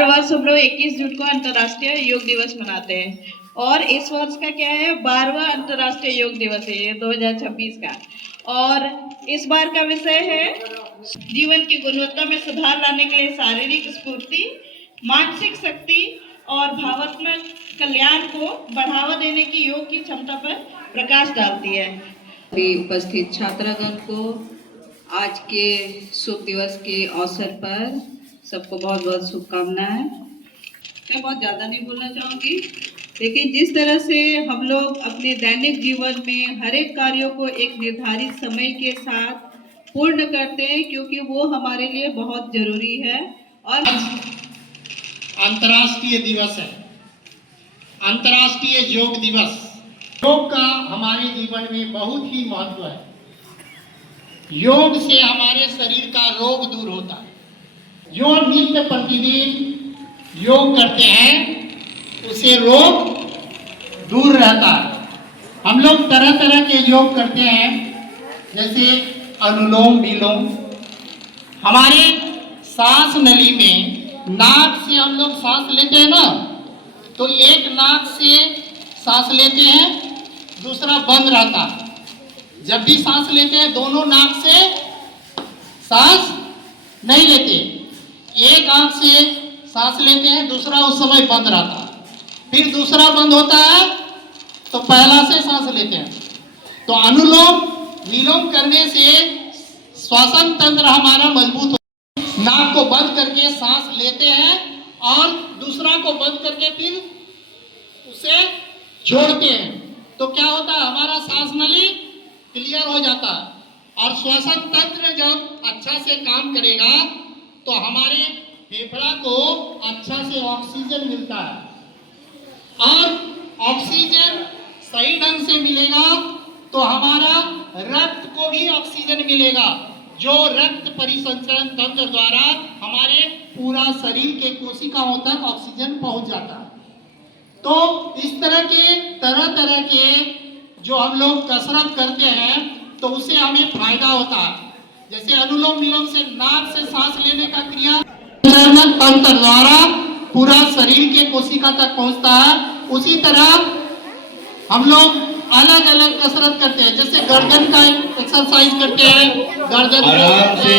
हर वर्ष हम लोग 21 जून को अंतर्राष्ट्रीय योग दिवस मनाते हैं और इस वर्ष का क्या है 12वां अंतर्राष्ट्रीय योग दिवस है ये 2026 का। और इस बार का विषय है जीवन की गुणवत्ता में सुधार लाने के लिए शारीरिक स्फूर्ति, मानसिक शक्ति और भावनात्मक कल्याण को बढ़ावा देने की योग की क्षमता पर प्रकाश डालती है। भी उपस्थित छात्रगण को आज के शुभ दिवस के अवसर पर सबको बहुत बहुत शुभकामनाएं। मैं बहुत ज़्यादा नहीं बोलना चाहूँगी, लेकिन जिस तरह से हम लोग अपने दैनिक जीवन में हर एक कार्यों को एक निर्धारित समय के साथ पूर्ण करते हैं, क्योंकि वो हमारे लिए बहुत जरूरी है। और अंतर्राष्ट्रीय दिवस है, अंतर्राष्ट्रीय योग दिवस। योग का हमारे जीवन में बहुत ही महत्व है। योग से हमारे शरीर का रोग दूर होता है। जो नित्य प्रतिदिन योग करते हैं उसे रोग दूर रहता है। हम लोग तरह तरह के योग करते हैं, जैसे अनुलोम विलोम। हमारे सांस नली में नाक से हम लोग सांस लेते हैं ना, तो एक नाक से सांस लेते हैं, दूसरा बंद रहता है। जब भी सांस लेते हैं दोनों नाक से सांस नहीं लेते, एक आंख से सांस लेते हैं, दूसरा उस समय बंद रहता है। फिर दूसरा बंद होता है तो पहला से सांस लेते हैं। तो अनुलोम विलोम करने से श्वसन तंत्र हमारा मजबूत होता है। नाक को बंद करके सांस लेते हैं और दूसरा को बंद करके फिर उसे छोड़ते हैं, तो क्या होता है हमारा सांस नली क्लियर हो जाता है। और श्वसन तंत्र जब अच्छा से काम करेगा तो हमारे फेफड़ा को अच्छा से ऑक्सीजन मिलता है, और ऑक्सीजन सही ढंग से मिलेगा तो हमारा रक्त को भी ऑक्सीजन मिलेगा, जो रक्त परिसंचरण तंत्र द्वारा हमारे पूरा शरीर के कोशिकाओं तक ऑक्सीजन पहुंच जाता है। तो इस तरह तरह के जो हम लोग कसरत करते हैं तो उससे हमें फायदा होता है। जैसे अनुलोम विलोम से नाक से सांस लेने का क्रिया तंत्र द्वारा पूरा शरीर के कोशिका तक पहुंचता है। उसी तरह हम लोग अलग अलग कसरत करते हैं, जैसे गर्दन का एक्सरसाइज करते हैं, गर्दन आराम से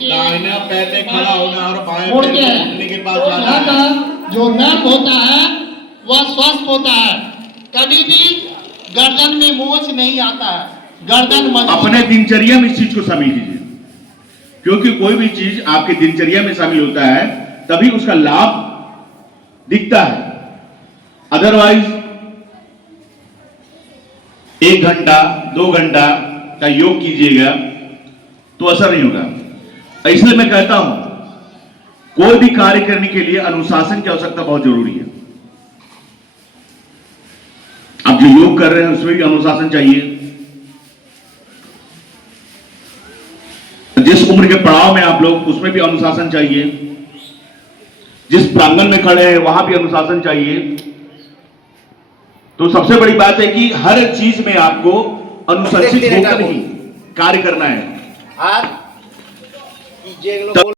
दाहिना पैर में खड़ा होना और बाएं पैर घुटने के पास जाना है। जो नर्व होता है वह स्वस्थ होता है, कभी भी गर्दन में मोच नहीं आता है, गर्दन मजबूत। अपने दिनचर्या में इस चीज को शामिल कीजिए, क्योंकि कोई भी चीज आपके दिनचर्या में शामिल होता है तभी उसका लाभ दिखता है। अदरवाइज 1 घंटा 2 घंटा का योग कीजिएगा तो असर नहीं होगा। इसलिए मैं कहता हूं कोई भी कार्य करने के लिए अनुशासन की आवश्यकता बहुत जरूरी है। आप जो योग कर रहे हैं उसमें भी अनुशासन चाहिए। जिस उम्र के पड़ाव में आप लोग, उसमें भी अनुशासन चाहिए। जिस प्रांगण में खड़े हैं वहां भी अनुशासन चाहिए। तो सबसे बड़ी बात है कि हर चीज में आपको अनुशासित होकर ही कार्य करना है।